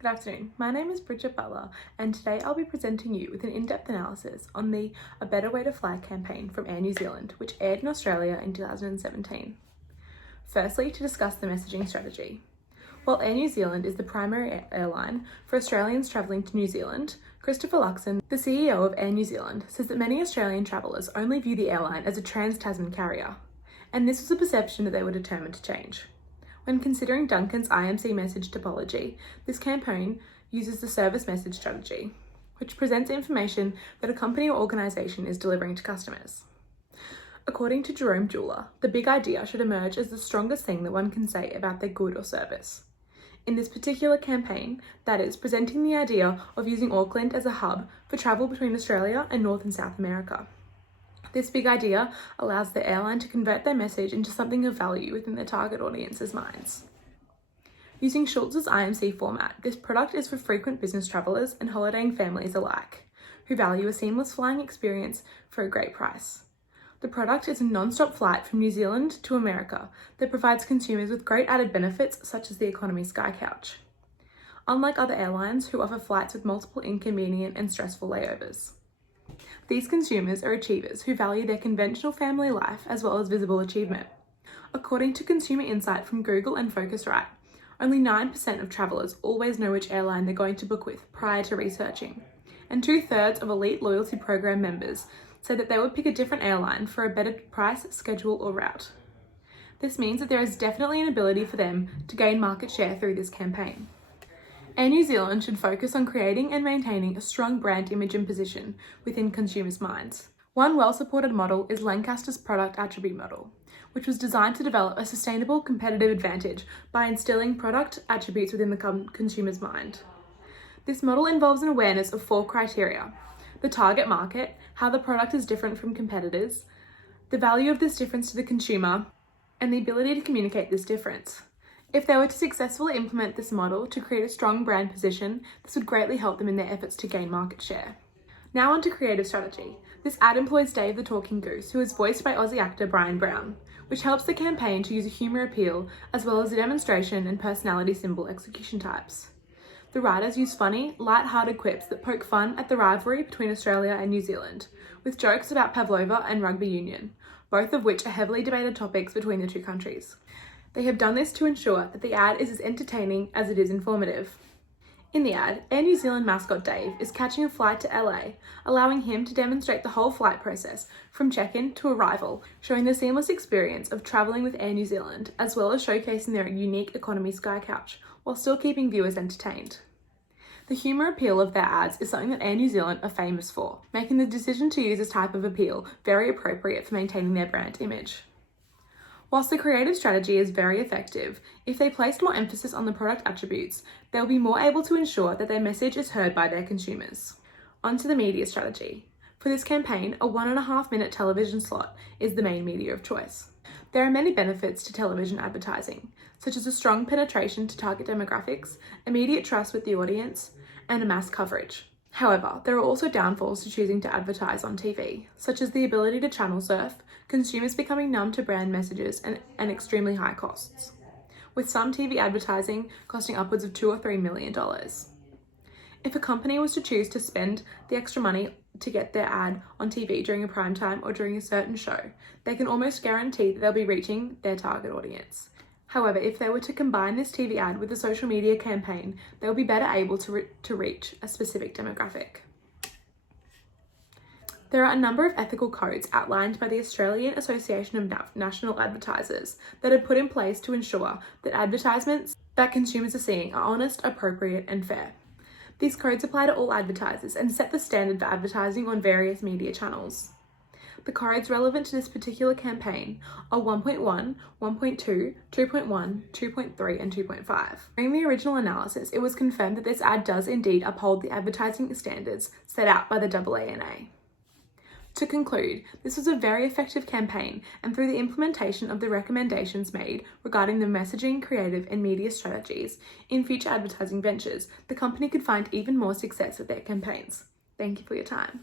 Good afternoon, my name is Bridget Butler and today I'll be presenting you with an in-depth analysis on the A Better Way to Fly campaign from Air New Zealand, which aired in Australia in 2017. Firstly, to discuss the messaging strategy. While Air New Zealand is the primary airline for Australians travelling to New Zealand, Christopher Luxon, the CEO of Air New Zealand, says that many Australian travellers only view the airline as a trans-Tasman carrier, and this was a perception that they were determined to change. When considering Duncan's IMC message topology, this campaign uses the service message strategy, which presents information that a company or organisation is delivering to customers. According to Jerome Jeweler, the big idea should emerge as the strongest thing that one can say about their good or service. In this particular campaign, that is, presenting the idea of using Auckland as a hub for travel between Australia and North and South America. This big idea allows the airline to convert their message into something of value within their target audience's minds. Using Schultz's IMC format, this product is for frequent business travellers and holidaying families alike, who value a seamless flying experience for a great price. The product is a non-stop flight from New Zealand to America that provides consumers with great added benefits such as the economy sky couch. Unlike other airlines who offer flights with multiple inconvenient and stressful layovers. These consumers are achievers who value their conventional family life as well as visible achievement. According to consumer insight from Google and Focusrite, only 9% of travellers always know which airline they're going to book with prior to researching, and 2/3 of elite loyalty program members say that they would pick a different airline for a better price, schedule, or route. This means that there is definitely an ability for them to gain market share through this campaign. Air New Zealand should focus on creating and maintaining a strong brand image and position within consumers' minds. One well-supported model is Lancaster's product attribute model, which was designed to develop a sustainable competitive advantage by instilling product attributes within the consumer's mind. This model involves an awareness of 4 criteria: the target market, how the product is different from competitors, the value of this difference to the consumer, and the ability to communicate this difference. If they were to successfully implement this model to create a strong brand position, this would greatly help them in their efforts to gain market share. Now on to creative strategy. This ad employs Dave the Talking Goose, who is voiced by Aussie actor Brian Brown, which helps the campaign to use a humour appeal as well as a demonstration and personality symbol execution types. The writers use funny, light-hearted quips that poke fun at the rivalry between Australia and New Zealand, with jokes about pavlova and rugby union, both of which are heavily debated topics between the two countries. They have done this to ensure that the ad is as entertaining as it is informative. In the ad, Air New Zealand mascot Dave is catching a flight to LA, allowing him to demonstrate the whole flight process from check-in to arrival, showing the seamless experience of travelling with Air New Zealand, as well as showcasing their unique economy sky couch, while still keeping viewers entertained. The humour appeal of their ads is something that Air New Zealand are famous for, making the decision to use this type of appeal very appropriate for maintaining their brand image. Whilst the creative strategy is very effective, if they place more emphasis on the product attributes, they'll be more able to ensure that their message is heard by their consumers. On to the media strategy. For this campaign, a 1.5-minute television slot is the main media of choice. There are many benefits to television advertising, such as a strong penetration to target demographics, immediate trust with the audience, and a mass coverage. However, there are also downfalls to choosing to advertise on TV, such as the ability to channel surf, consumers becoming numb to brand messages, and extremely high costs, with some TV advertising costing upwards of $2 or $3 million. If a company was to choose to spend the extra money to get their ad on TV during a prime time or during a certain show, they can almost guarantee that they'll be reaching their target audience. However, if they were to combine this TV ad with a social media campaign, they'll be better able to reach a specific demographic. There are a number of ethical codes outlined by the Australian Association of National Advertisers that are put in place to ensure that advertisements that consumers are seeing are honest, appropriate, and fair. These codes apply to all advertisers and set the standard for advertising on various media channels. The codes relevant to this particular campaign are 1.1, 1.2, 2.1, 2.3, and 2.5. During the original analysis, it was confirmed that this ad does indeed uphold the advertising standards set out by the AANA. To conclude, this was a very effective campaign, and through the implementation of the recommendations made regarding the messaging, creative, and media strategies in future advertising ventures, the company could find even more success with their campaigns. Thank you for your time.